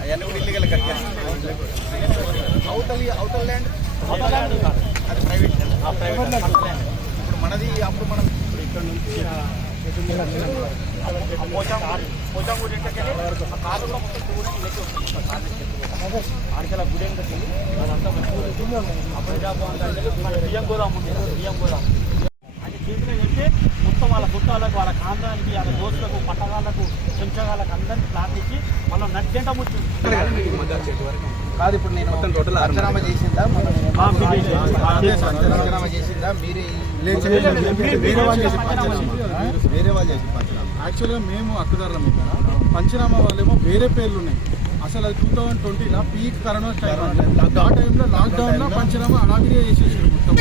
అవన్నీ కూడా ఇల్లీగల్ అవతల ల్యాండ్ అది ప్రైవేట్. ఇప్పుడు మనది అప్పుడు మనం ఇక్కడ నుంచి పోచాంగూడి ఇంటికి ఆ కారు కూడా మొత్తం చూడండి లెక్క వస్తుంది గుడి ఏంటంటే అదంతా అప్పుడు జాబ్ బియ్యం గోదాం ఉంటుంది బియ్యం గోదాం చెప్తే మొత్తం వాళ్ళ చుట్టాలకు వాళ్ళ కాందానికి వాళ్ళ దోస్తులకు పట్టగాళ్ళకు చెంచగాళ్ళకు అందరినీ ప్లాన్ ఇచ్చి వాళ్ళ నచ్చేంట ముచ్చు కాదు ఇప్పుడు నేను మొత్తం టోటల్ పంచనామా చేసిందా? పంచనామా చేసిందా? మీరే వేరే వాళ్ళు చేసి పంచనామా వేరే వాళ్ళు చేసి పంచనామా? యాక్చువల్గా మేము హక్కుదారులం ఇక్కడ. పంచనామా వాళ్ళేమో వేరే పేర్లు ఉన్నాయి అసలు అది టూ థౌసండ్ ట్వంటీలో పీక్ కరోనా టైం ఆ టైంలో లాక్డౌన్లో పంచనామా అలాగే చేసేసారు మొత్తం.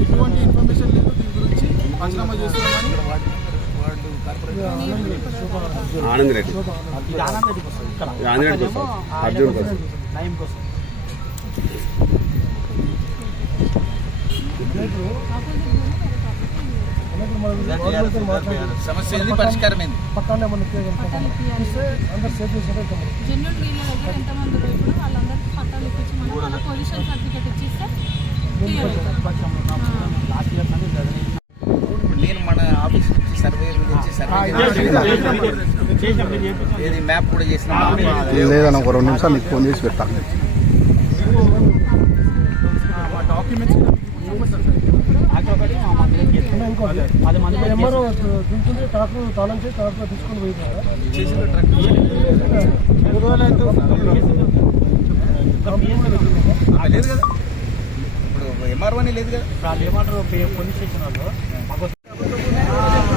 ఎటువంటి ఇన్ఫర్మేషన్ లేదు దీని గురించి. పంచనామా చేస్తున్నామని ఆనంద్ రెడ్డి ఆనంద్ సమస్య ఏంది? పరిష్కారం ఏంది? జెన్యున్ వీళ్ళ దగ్గర ఎంతమంది ఉన్నారు ఇప్పుడు? వాళ్ళందరికీ పట్టాలు ఇప్పించి మనం సర్టిఫికేట్ ఇచ్చిస్తే క్లియర్ అవుతుంది లాస్ట్ ఇయర్ అనేది జరిగింది. నేను మన ఆఫీస్ నుంచి సర్వే గురించి సర్వే చేసినాం, మీరు చేపించాం. ఏది మ్యాప్ కూడా చేసిన లేదన్న ఒక రెండు నిమిషాలు నీకు ఫోన్ చేసి పెడతాను. అది మన దించుంటే తాళం చేసి తీసుకొని లేదు. కదా. ఇప్పుడు ఎంఆర్ఓ అని లేదు కదా. వాళ్ళు ఏమంటారు పోలీస్ స్టేషన్ వాళ్ళు.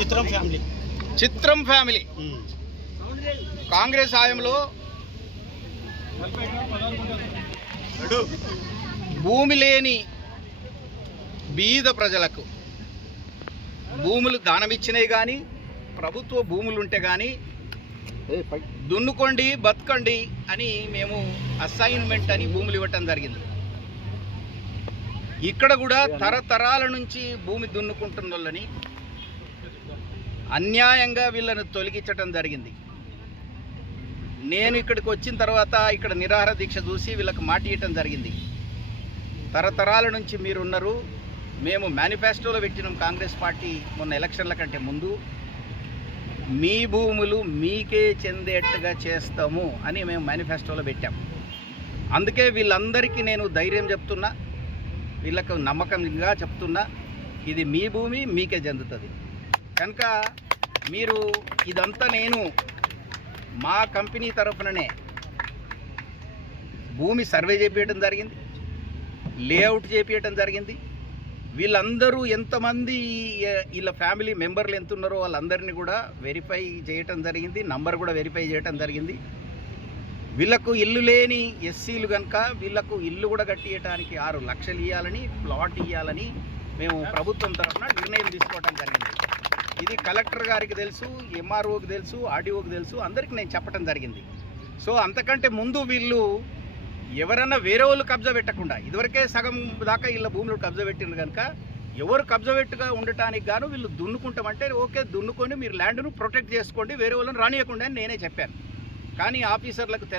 చిత్రం ఫ్యామిలీ. చిత్రం ఫ్యామిలీ. కాంగ్రెస్ హాయంలో భూమి లేని బీద ప్రజలకు భూములు దానమిచ్చినవి కానీ ప్రభుత్వ భూములు ఉంటే కానీ దున్నుకోండి బతకండి అని మేము అసైన్మెంట్ అని భూములు ఇవ్వటం జరిగింది. ఇక్కడ కూడా తరతరాల నుంచి భూమి దున్నుకుంటున్న వాళ్ళని అన్యాయంగా వీళ్ళను తొలగించటం జరిగింది. నేను ఇక్కడికి వచ్చిన తర్వాత ఇక్కడ నిరాహార దీక్ష చూసి వీళ్ళకి మాట ఇవ్వటం జరిగింది. తరతరాల నుంచి మీరున్నారు. మేము మేనిఫెస్టోలో పెట్టినాం కాంగ్రెస్ పార్టీ మొన్న ఎలక్షన్ల కంటే ముందు. మీ భూములు మీకే చెందేట్టుగా చేస్తాము అని మేము మేనిఫెస్టోలో పెట్టాం. అందుకే వీళ్ళందరికీ నేను ధైర్యం చెప్తున్నా. వీళ్ళకు నమ్మకంగా చెప్తున్నా ఇది మీ భూమి మీకే చెందుతుంది. కనుక మీరు ఇదంతా నేను మా కంపెనీ తరఫుననే భూమి సర్వే చేపించడం జరిగింది లేఅవుట్ చేపించడం జరిగింది. వీళ్ళందరూ ఎంతమంది వీళ్ళ ఫ్యామిలీ మెంబర్లు ఎంత ఉన్నారో వాళ్ళందరినీ కూడా వెరిఫై చేయటం జరిగింది నంబర్ కూడా వెరిఫై చేయటం జరిగింది. వీళ్ళకు ఇల్లు లేని ఎస్సీలు కనుక వీళ్ళకు ఇల్లు కూడా కట్టియటానికి ఆరు లక్షలు ఇవ్వాలని ప్లాట్ ఇవ్వాలని మేము ప్రభుత్వం తరఫున నిర్ణయం తీసుకోవడం జరిగింది. ఇది కలెక్టర్ గారికి తెలుసు ఎంఆర్ఓకి తెలుసు ఆర్డీఓకి తెలుసు అందరికీ నేను చెప్పడం జరిగింది. సో అంతకంటే ముందు వీళ్ళు ఎవరన్నా వేరే వాళ్ళు కబ్జా పెట్టకుండా ఇదివరకే సగం దాకా వీళ్ళ భూములు కబ్జా పెట్టిండ్రు కనుక ఎవరు కబ్జా పెట్టుగా ఉండటానికి గాను వీళ్ళు దున్నుకుంటామంటే ఓకే దున్నుకొని మీరు ల్యాండ్ను ప్రొటెక్ట్ చేసుకోండి వేరే వాళ్ళని రానియకుండా నేనే చెప్పాను. కానీ ఆఫీసర్లకు తెల-